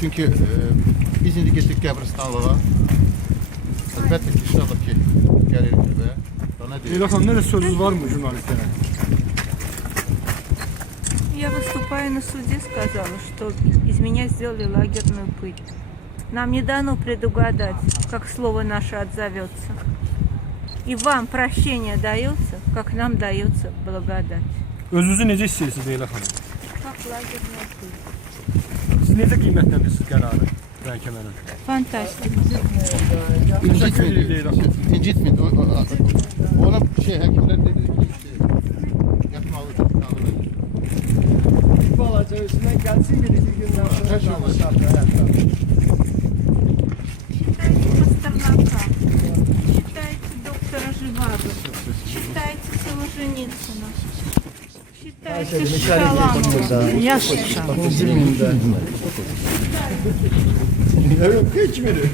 Çünkü biz indi getdik qəbristanlığa. Əlbəttə ki, inşallah ki, gəlir və ne deyir? Leyla Hanım, ne sözünüz var mı jurnalistlere? Я выступая на суде сказала, что из меня сделали лагерную пыль. Нам не дано предугадать, как слово наше отзовется. И вам прощение дается, как нам дается благодать. Özünüzü necə hiss edirsiniz Leyla Hanım? Как лагерная pыль. Siz necə qiymətləndirirsiniz qərarı məhkəmənin? Фантастика. İncitmedi. Ona həkimlər dedi ki, yatmalıdır. Balaca üstüne gelsin bir-iki gündən sonra danışar həyatdan. Пастернака, читайте доктора Живаго, читайте Солженицына, читайте Шаламова. Я слышал. Yok hiç biri.